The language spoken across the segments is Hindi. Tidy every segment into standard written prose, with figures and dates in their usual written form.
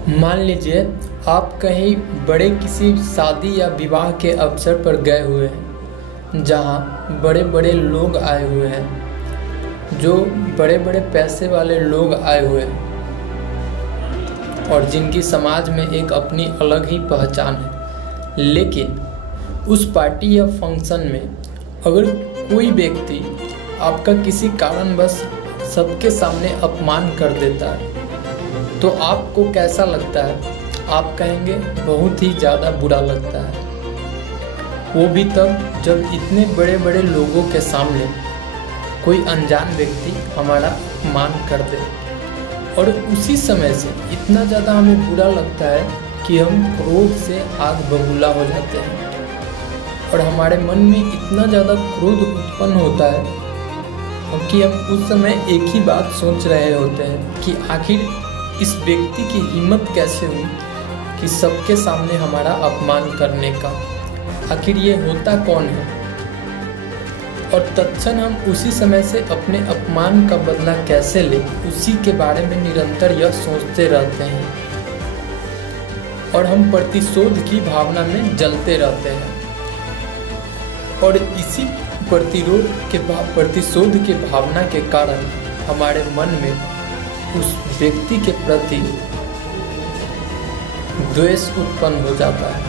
मान लीजिए आप कहीं बड़े किसी शादी या विवाह के अवसर पर गए हुए हैं, जहां बड़े बड़े लोग आए हुए हैं, जो बड़े बड़े पैसे वाले लोग आए हुए हैं और जिनकी समाज में एक अपनी अलग ही पहचान है। लेकिन उस पार्टी या फंक्शन में अगर कोई व्यक्ति आपका किसी कारणवश सबके सामने अपमान कर देता है, तो आपको कैसा लगता है? आप कहेंगे बहुत ही ज़्यादा बुरा लगता है, वो भी तब जब इतने बड़े बड़े लोगों के सामने कोई अनजान व्यक्ति हमारा अपमान कर दे। और उसी समय से इतना ज़्यादा हमें बुरा लगता है कि हम क्रोध से आग बबूला हो जाते हैं और हमारे मन में इतना ज़्यादा क्रोध उत्पन्न होता है कि हम उस समय एक ही बात सोच रहे होते हैं कि आखिर इस व्यक्ति की हिम्मत कैसे हुई कि सबके सामने हमारा अपमान करने का। आखिर ये होता कौन है? और तत्क्षण हम उसी समय से अपने अपमान का बदला कैसे लें, उसी के बारे में निरंतर यह सोचते रहते हैं और हम प्रतिशोध की भावना में जलते रहते हैं। और इसी प्रतिशोध की भावना के कारण हमारे मन में उस व्यक्ति के प्रति द्वेष उत्पन्न हो जाता है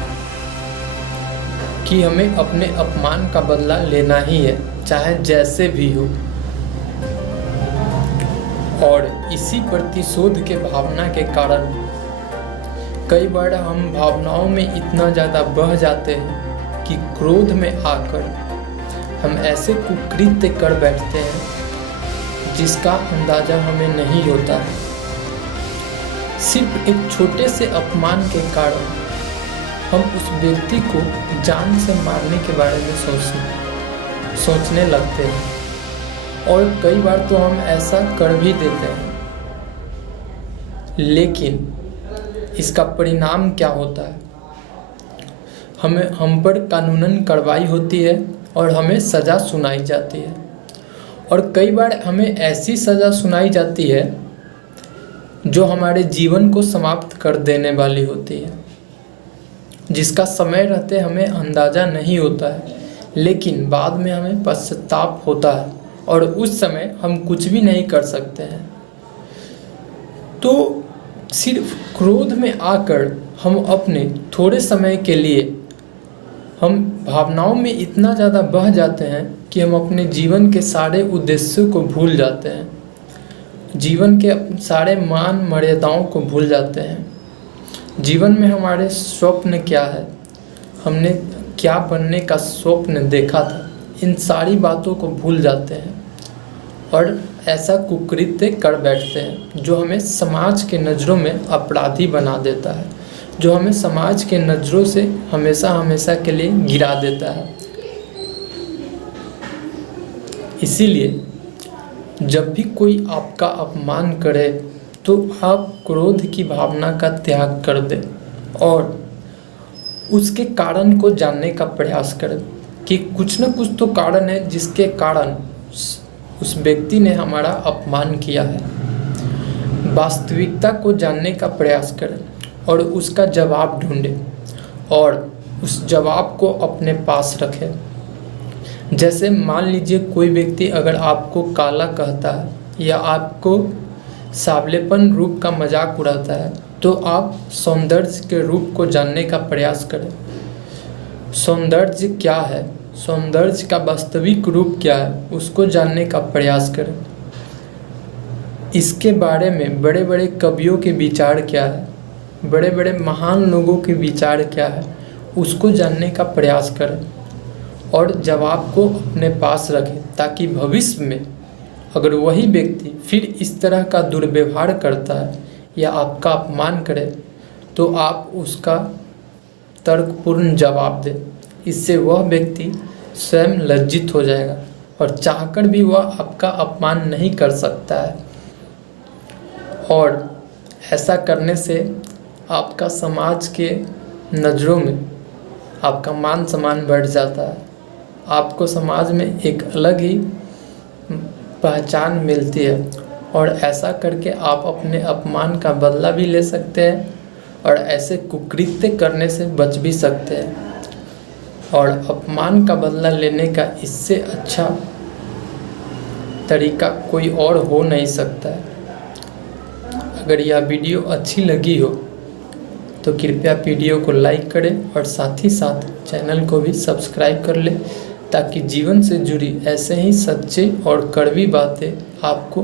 कि हमें अपने अपमान का बदला लेना ही है, चाहे जैसे भी हो। और इसी प्रतिशोध के भावना के कारण कई बार हम भावनाओं में इतना ज़्यादा बह जाते हैं कि क्रोध में आकर हम ऐसे कुकृत्य कर बैठते हैं जिसका अंदाजा हमें नहीं होता है। सिर्फ एक छोटे से अपमान के कारण हम उस व्यक्ति को जान से मारने के बारे में सोचने लगते हैं और कई बार तो हम ऐसा कर भी देते हैं। लेकिन इसका परिणाम क्या होता है? हम पर कानूनन कार्रवाई होती है और हमें सज़ा सुनाई जाती है। और कई बार हमें ऐसी सज़ा सुनाई जाती है जो हमारे जीवन को समाप्त कर देने वाली होती है, जिसका समय रहते हमें अंदाज़ा नहीं होता है, लेकिन बाद में हमें पश्चाताप होता है और उस समय हम कुछ भी नहीं कर सकते हैं। तो सिर्फ क्रोध में आकर हम अपने थोड़े समय के लिए हम भावनाओं में इतना ज़्यादा बह जाते हैं कि हम अपने जीवन के सारे उद्देश्यों को भूल जाते हैं, जीवन के सारे मान मर्यादाओं को भूल जाते हैं। जीवन में हमारे स्वप्न क्या है, हमने क्या बनने का स्वप्न देखा था, इन सारी बातों को भूल जाते हैं और ऐसा कुकृत्य कर बैठते हैं जो हमें समाज के नज़रों में अपराधी बना देता है, जो हमें समाज के नज़रों से हमेशा हमेशा के लिए गिरा देता है। इसीलिए जब भी कोई आपका अपमान करे तो आप क्रोध की भावना का त्याग कर दें और उसके कारण को जानने का प्रयास करें कि कुछ न कुछ तो कारण है जिसके कारण उस व्यक्ति ने हमारा अपमान किया है। वास्तविकता को जानने का प्रयास करें और उसका जवाब ढूंढें और उस जवाब को अपने पास रखें। जैसे मान लीजिए कोई व्यक्ति अगर आपको काला कहता है या आपको सावलेपन रूप का मजाक उड़ाता है, तो आप सौंदर्य के रूप को जानने का प्रयास करें। सौंदर्य क्या है, सौंदर्य का वास्तविक रूप क्या है, उसको जानने का प्रयास करें। इसके बारे में बड़े बड़े कवियों के विचार क्या है, बड़े बड़े महान लोगों के विचार क्या है, उसको जानने का प्रयास करें और जवाब को अपने पास रखें, ताकि भविष्य में अगर वही व्यक्ति फिर इस तरह का दुर्व्यवहार करता है या आपका अपमान करे तो आप उसका तर्कपूर्ण जवाब दें। इससे वह व्यक्ति स्वयं लज्जित हो जाएगा और चाहकर भी वह आपका अपमान नहीं कर सकता है। और ऐसा करने से आपका समाज के नज़रों में आपका मान सम्मान बढ़ जाता है, आपको समाज में एक अलग ही पहचान मिलती है और ऐसा करके आप अपने अपमान का बदला भी ले सकते हैं और ऐसे कुकृत्य करने से बच भी सकते हैं। और अपमान का बदला लेने का इससे अच्छा तरीका कोई और हो नहीं सकता है। अगर यह वीडियो अच्छी लगी हो तो कृपया वीडियो को लाइक करें और साथ ही साथ चैनल को भी सब्सक्राइब कर लें, ताकि जीवन से जुड़ी ऐसे ही सच्चे और कड़वी बातें आपको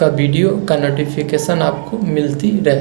का वीडियो का नोटिफिकेशन आपको मिलती रहे।